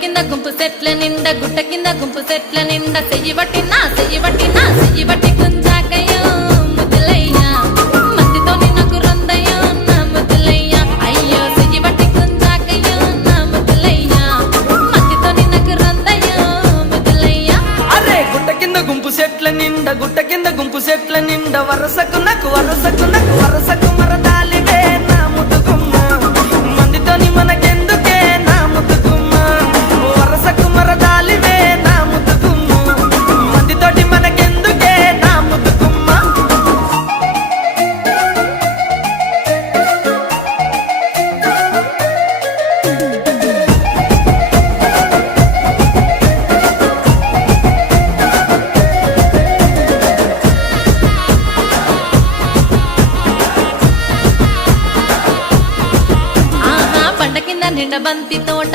కింద గుంపు సెట్ల నిండా గుట్ట కింద గుంపు సెట్ల నిండా చెయ్యి బట్టి గుంజాకయ్యో ముద్దులయ్యా మందితో నాకు రొందయ్యో నా ముద్దులయ్యా అయ్యో చెయ్యి బట్టి గుంజాకయ్యో నా ముద్దులయ్యా మందితో నాకు రొందయ్యో ముద్దులయ్యా. అరే గుట్ట కింద గుంపు సెట్ల నిండా వరసకు మరదాలివే నా ముద్దుగుమ్మ మందితోని మనకెందుకే నా ముద్దుగుమ్మ వరసకు మరదాలివే నా ముద్దుగుమ్మ మందితోటి మనకెందుకే నా ముద్దుగుమ్మ. ఆహా పంట కింద నిండ బంతి తోట